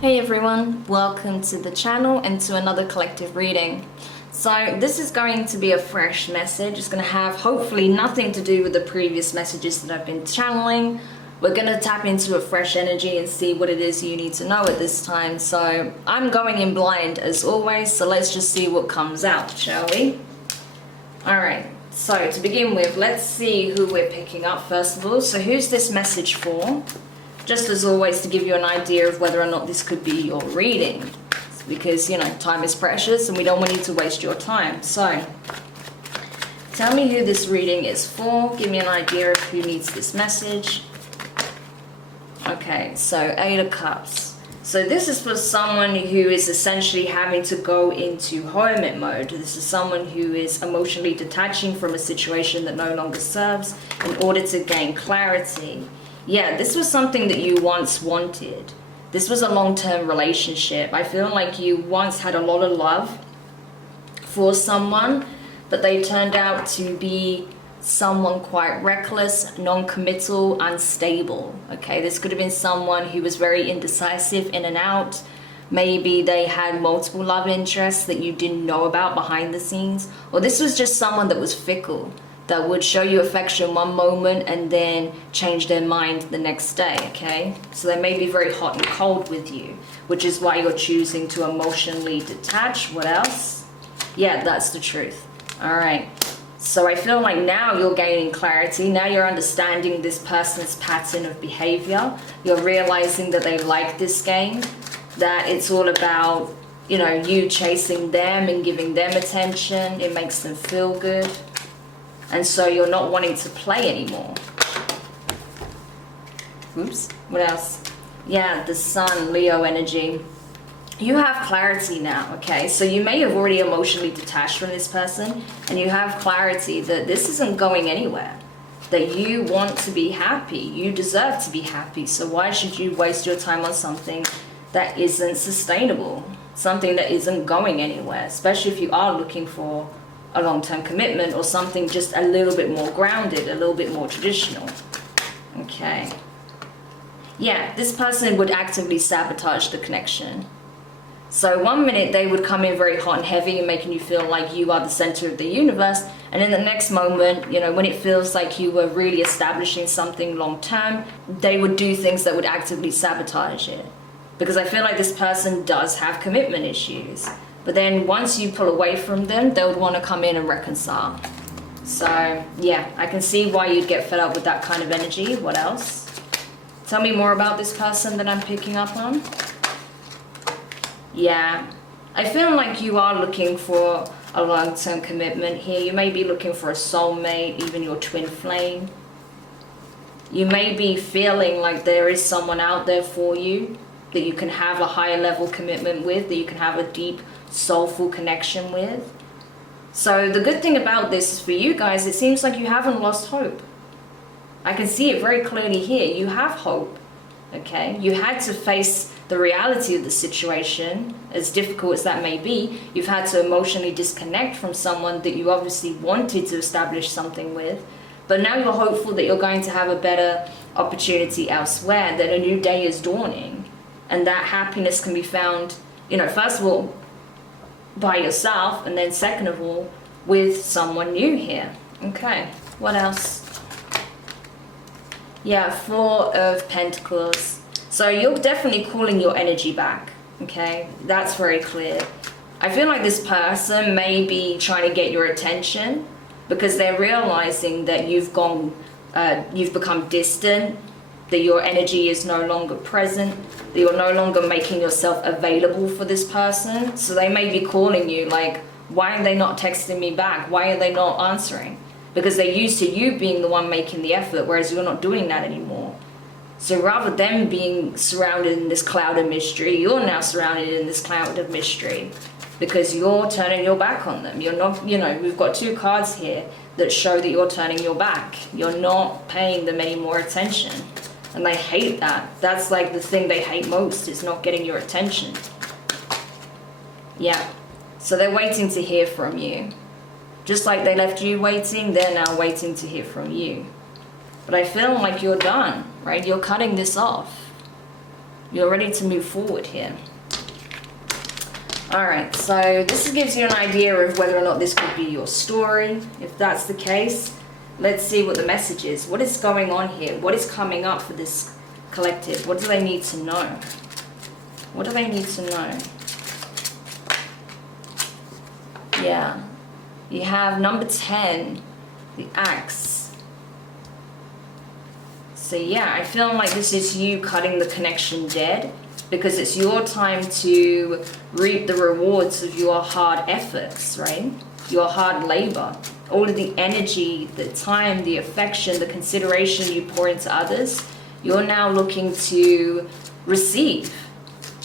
Hey everyone, welcome to the channel and to another collective reading. So this is going to be a fresh message. It's going to have hopefully nothing to do with the previous messages that I've been channeling. We're going to tap into a fresh energy and see what it is you need to know at this time. So I'm going in blind as always, so let's just see what comes out, shall we? Alright, so to begin with, let's see who we're picking up first of all. So who's this message for? Just as always, to give you an idea of whether or not this could be your reading. Because, you know, time is precious and we don't want you to waste your time. So, tell me who this reading is for. Give me an idea of who needs this message. Okay, so 8 of Cups. So this is for someone who is essentially having to go into hermit mode. This is someone who is emotionally detaching from a situation that no longer serves in order to gain clarity. Yeah, this was something that you once wanted. This was a long-term relationship. I feel like you once had a lot of love for someone, but they turned out to be someone quite reckless, non-committal, unstable. Okay, this could have been someone who was very indecisive, in and out. Maybe they had multiple love interests that you didn't know about behind the scenes. Or this was just someone that was fickle, that would show you affection one moment and then change their mind the next day, okay? So they may be very hot and cold with you, which is why you're choosing to emotionally detach. What else? Yeah, that's the truth. All right. So I feel like now you're gaining clarity. Now you're understanding this person's pattern of behavior. You're realizing that they like this game, that it's all about, you know, you chasing them and giving them attention. It makes them feel good. And so you're not wanting to play anymore. Oops, what else? Yeah, the Sun, Leo energy. You have clarity now, okay? So you may have already emotionally detached from this person, and you have clarity that this isn't going anywhere. That you want to be happy. You deserve to be happy. So why should you waste your time on something that isn't sustainable? Something that isn't going anywhere, especially if you are looking for a long-term commitment or something just a little bit more grounded, a little bit more traditional. Okay. Yeah, this person would actively sabotage the connection. So one minute they would come in very hot and heavy and making you feel like you are the center of the universe, and in the next moment, you know, when it feels like you were really establishing something long-term, they would do things that would actively sabotage it. Because I feel like this person does have commitment issues. But then once you pull away from them, they would want to come in and reconcile. So yeah, I can see why you'd get fed up with that kind of energy. What else? Tell me more about this person that I'm picking up on. Yeah, I feel like you are looking for a long-term commitment here. You may be looking for a soulmate, even your twin flame. You may be feeling like there is someone out there for you that you can have a higher level commitment with, that you can have a deep soulful connection with. So the good thing about this is for you guys, it seems like you haven't lost hope. I can see it very clearly here. You have hope, okay? You had to face the reality of the situation, as difficult as that may be. You've had to emotionally disconnect from someone that you obviously wanted to establish something with, but now you're hopeful that you're going to have a better opportunity elsewhere, that a new day is dawning, and that happiness can be found, you know, first of all, by yourself, and then second of all, with someone new here. Okay, what else? Yeah, 4 of Pentacles. So you're definitely calling your energy back, okay? That's very clear. I feel like this person may be trying to get your attention because they're realizing that you've become distant, that your energy is no longer present, that you're no longer making yourself available for this person. So they may be calling you like, why are they not texting me back? Why are they not answering? Because they're used to you being the one making the effort, whereas you're not doing that anymore. So rather than being surrounded in this cloud of mystery, you're now surrounded in this cloud of mystery because you're turning your back on them. You're not, you know, we've got 2 cards here that show that you're turning your back. You're not paying them any more attention. And they hate that. That's like the thing they hate most, is not getting your attention. Yeah. So they're waiting to hear from you. Just like they left you waiting, they're now waiting to hear from you. But I feel like you're done, right? You're cutting this off. You're ready to move forward here. Alright, so this gives you an idea of whether or not this could be your story. If that's the case, let's see what the message is. What is going on here? What is coming up for this collective? What do they need to know? What do they need to know? Yeah. You have number 10, the axe. So yeah, I feel like this is you cutting the connection dead, because it's your time to reap the rewards of your hard efforts, right? Your hard labor. All of the energy, the time, the affection, the consideration you pour into others, you're now looking to receive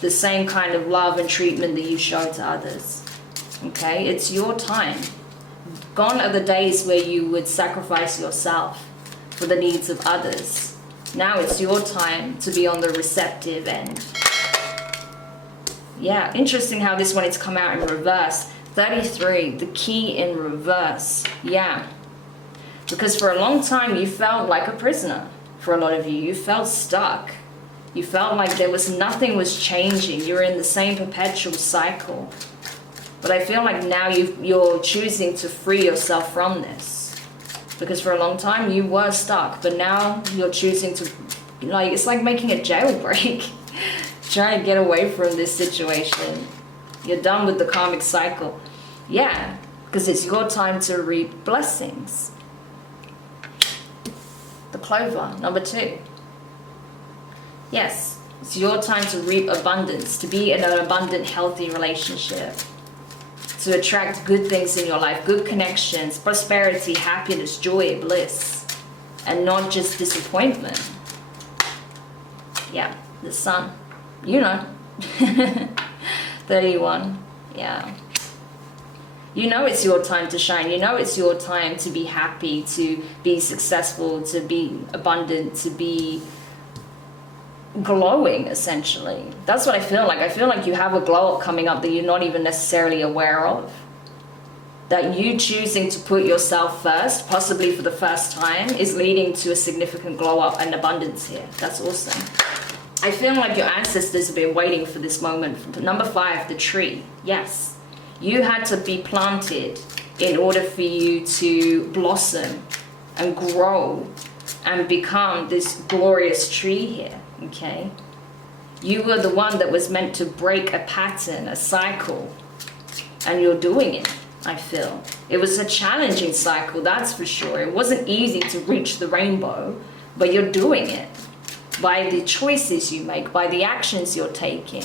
the same kind of love and treatment that you show to others. Okay, it's your time. Gone are the days where you would sacrifice yourself for the needs of others. Now it's your time to be on the receptive end. Yeah, interesting how this one has come out in reverse. 33, the key in reverse. Yeah, because for a long time you felt like a prisoner. For a lot of you, you felt stuck. You felt like nothing was changing. You were in the same perpetual cycle. But I feel like now you're choosing to free yourself from this. Because for a long time you were stuck, but now you're choosing to, like, it's like making a jailbreak. Trying to get away from this situation. You're done with the karmic cycle. Yeah, because it's your time to reap blessings. The clover, number 2. Yes, it's your time to reap abundance, to be in an abundant, healthy relationship, to attract good things in your life, good connections, prosperity, happiness, joy, bliss, and not just disappointment. Yeah, the sun. You know. 31. Yeah. You know it's your time to shine. You know it's your time to be happy, to be successful, to be abundant, to be glowing, essentially. That's what I feel like. I feel like you have a glow up coming up that you're not even necessarily aware of. That you choosing to put yourself first, possibly for the first time, is leading to a significant glow up and abundance here. That's awesome. I feel like your ancestors have been waiting for this moment. Number 5, the tree. Yes. You had to be planted in order for you to blossom and grow and become this glorious tree here, okay? You were the one that was meant to break a pattern, a cycle, and you're doing it, I feel. It was a challenging cycle, that's for sure. It wasn't easy to reach the rainbow, but you're doing it. By the choices you make, by the actions you're taking,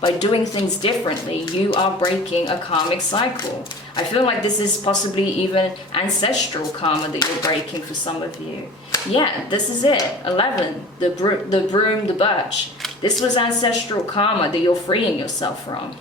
by doing things differently, you are breaking a karmic cycle. I feel like this is possibly even ancestral karma that you're breaking for some of you. Yeah, this is it. 11, the broom, the birch. This was ancestral karma that you're freeing yourself from.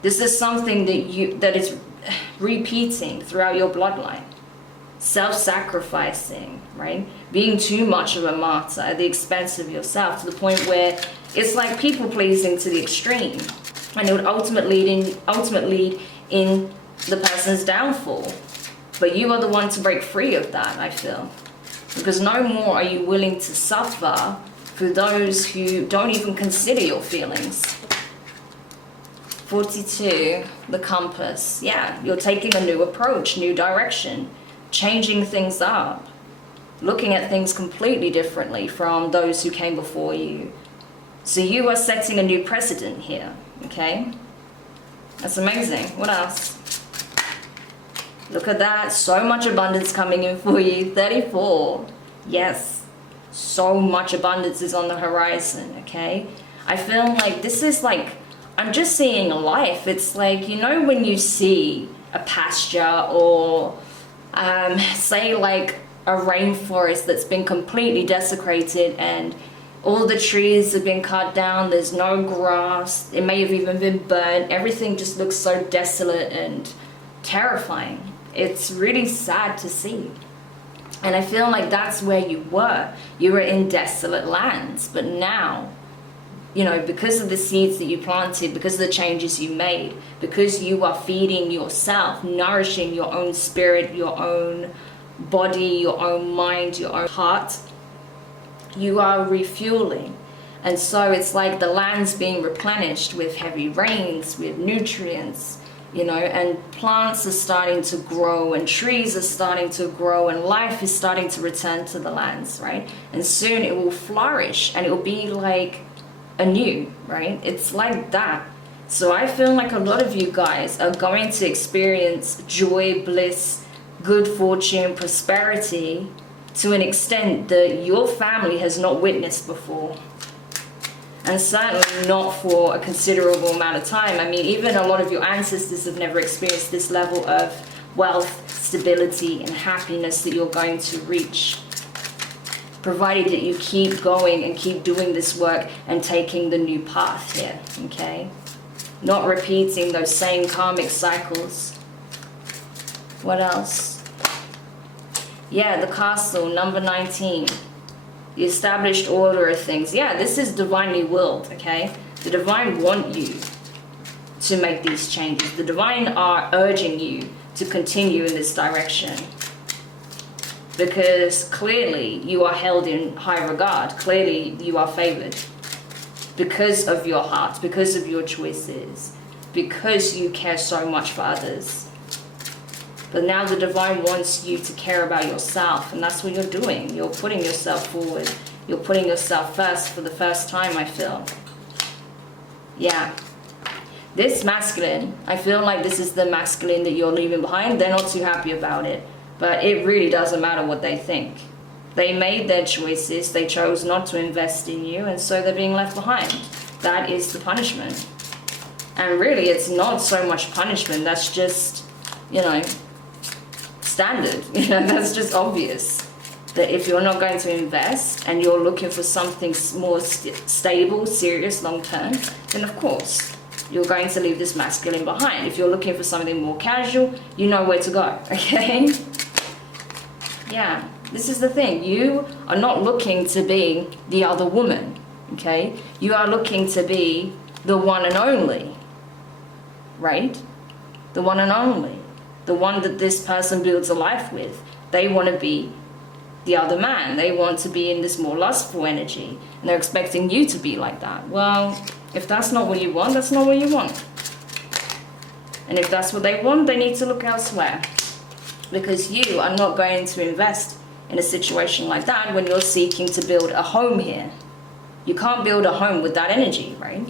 This is something that is repeating throughout your bloodline. Self-sacrificing, right? Being too much of a martyr at the expense of yourself, to the point where it's like people-pleasing to the extreme, and it would ultimately lead in the person's downfall. But you are the one to break free of that, I feel, because no more are you willing to suffer for those who don't even consider your feelings. 42, the compass. Yeah, you're taking a new approach, new direction, changing things up, looking at things completely differently from those who came before you. So you are setting a new precedent here, okay? That's amazing. What else? Look at that. So much abundance coming in for you. 34. Yes. So much abundance is on the horizon, okay? I feel like this is like, I'm just seeing life. It's like, you know, when you see a pasture or say like a rainforest that's been completely desecrated and all the trees have been cut down, there's no grass, it may have even been burnt, everything just looks so desolate and terrifying. It's really sad to see. And I feel like that's where you were. You were in desolate lands, but now, you know, because of the seeds that you planted, because of the changes you made, because you are feeding yourself, nourishing your own spirit, your own body, your own mind, your own heart, you are refueling And so it's like the land's being replenished with heavy rains, with nutrients, you know, and plants are starting to grow and trees are starting to grow and life is starting to return to the lands, right? And soon it will flourish and it will be like anew, right? It's like that. So I feel like a lot of you guys are going to experience joy, bliss, good fortune, prosperity to an extent that your family has not witnessed before. And certainly not for a considerable amount of time. I mean, even a lot of your ancestors have never experienced this level of wealth, stability, and happiness that you're going to reach, provided that you keep going and keep doing this work and taking the new path here, okay? Not repeating those same karmic cycles. What else? Yeah, the castle, number 19. The established order of things. Yeah, this is divinely willed, okay? The divine want you to make these changes. The divine are urging you to continue in this direction. Because clearly you are held in high regard. Clearly you are favored. Because of your heart, because of your choices, because you care so much for others. But now the divine wants you to care about yourself, and that's what you're doing. You're putting yourself forward. You're putting yourself first for the first time, I feel. Yeah. This masculine, I feel like this is the masculine that you're leaving behind. They're not too happy about it, but it really doesn't matter what they think. They made their choices. They chose not to invest in you, and so they're being left behind. That is the punishment. And really, it's not so much punishment. That's just, you know, standard. You know, that's just obvious. That if you're not going to invest and you're looking for something more stable, serious, long-term, then of course you're going to leave this masculine behind. If you're looking for something more casual, you know where to go, okay? Yeah, this is the thing. You are not looking to be the other woman, okay? You are looking to be the one and only, right? The one and only. The one that this person builds a life with. They want to be the other man. They want to be in this more lustful energy. And they're expecting you to be like that. Well, if that's not what you want, that's not what you want. And if that's what they want, they need to look elsewhere. Because you are not going to invest in a situation like that when you're seeking to build a home here. You can't build a home with that energy, right?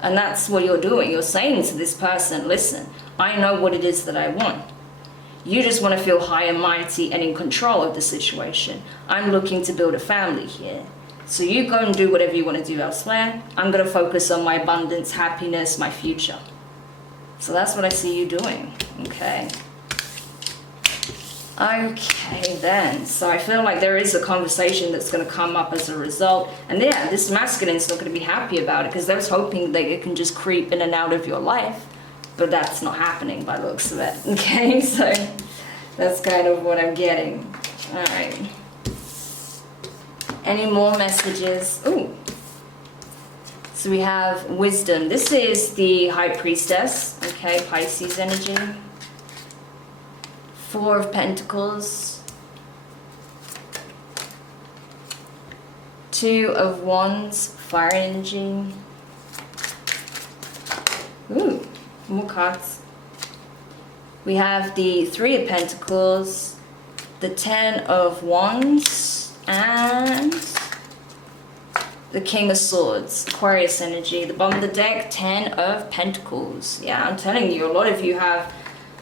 And that's what you're doing. You're saying to this person, listen, I know what it is that I want. You just want to feel high and mighty and in control of the situation. I'm looking to build a family here. So you go and do whatever you want to do elsewhere. I'm going to focus on my abundance, happiness, my future. So that's what I see you doing. Okay. Okay then. So I feel like there is a conversation that's going to come up as a result. And yeah, this masculine's not going to be happy about it because they was hoping that it can just creep in and out of your life. But that's not happening by the looks of it. Okay, so that's kind of what I'm getting. Alright. Any more messages? Ooh. So we have wisdom. This is the High Priestess. Okay, Pisces energy. 4 of Pentacles. 2 of Wands, fire energy. Ooh. More cards. We have the 3 of Pentacles, the 10 of Wands, and the King of Swords, Aquarius energy. The bottom of the deck, 10 of Pentacles. Yeah, I'm telling you, a lot of you have,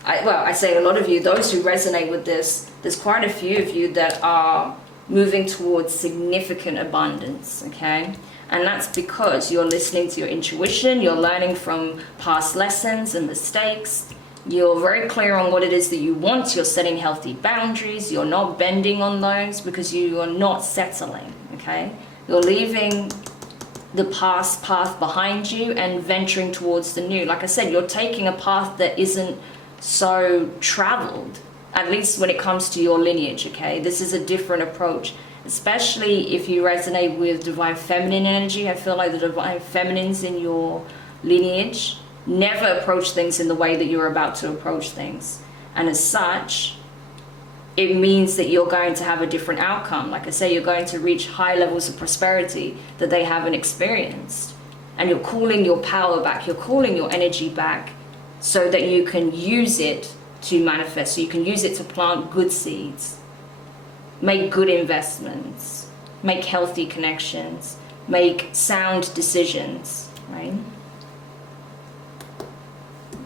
I say a lot of you, those who resonate with this, there's quite a few of you that are moving towards significant abundance, okay? And that's because you're listening to your intuition, you're learning from past lessons and mistakes, you're very clear on what it is that you want, you're setting healthy boundaries, you're not bending on those because you are not settling, okay? You're leaving the past path behind you and venturing towards the new. Like I said, you're taking a path that isn't so traveled, at least when it comes to your lineage, okay? This is a different approach. Especially if you resonate with divine feminine energy. I feel like the divine feminines in your lineage never approach things in the way that you're about to approach things. And as such, it means that you're going to have a different outcome. Like I say, you're going to reach high levels of prosperity that they haven't experienced. And you're calling your power back, you're calling your energy back so that you can use it to manifest, so you can use it to plant good seeds, make good investments, make healthy connections, make sound decisions, right?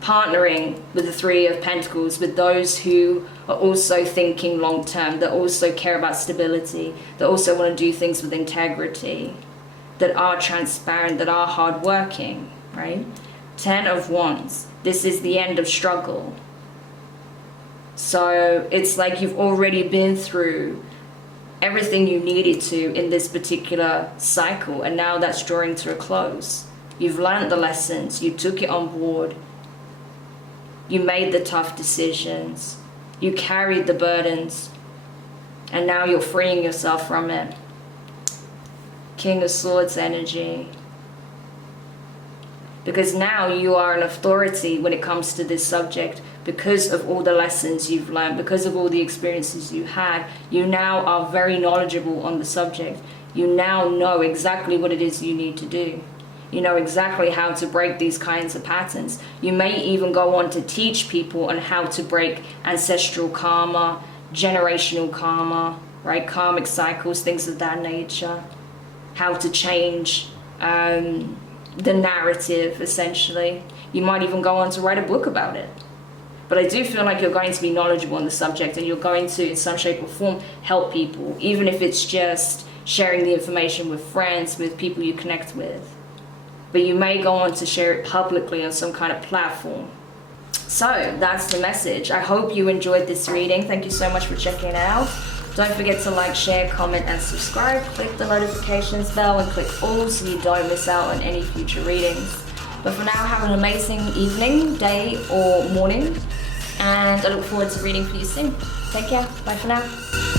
Partnering with the Three of Pentacles, with those who are also thinking long term, that also care about stability, that also want to do things with integrity, that are transparent, that are hardworking, right? 10 of Wands. This is the end of struggle. So it's like you've already been through everything you needed to in this particular cycle, and now that's drawing to a close. You've learned the lessons, you took it on board, you made the tough decisions, you carried the burdens, and now you're freeing yourself from it. King of Swords energy. Because now you are an authority when it comes to this subject, because of all the lessons you've learned, because of all the experiences you had. You now are very knowledgeable on the subject. You now know exactly what it is you need to do. You know exactly how to break these kinds of patterns. You may even go on to teach people on how to break ancestral karma, generational karma, right? Karmic cycles, things of that nature. How to change the narrative, essentially. You might even go on to write a book about it. But I do feel like you're going to be knowledgeable on the subject, and you're going to, in some shape or form, help people, even if it's just sharing the information with friends, with people you connect with. But you may go on to share it publicly on some kind of platform. So that's the message. I hope you enjoyed this reading. Thank you so much for checking it out. Don't forget to like, share, comment, and subscribe. Click the notifications bell and click all so you don't miss out on any future readings. But for now, have an amazing evening, day, or morning. And I look forward to reading for you soon. Take care. Bye for now.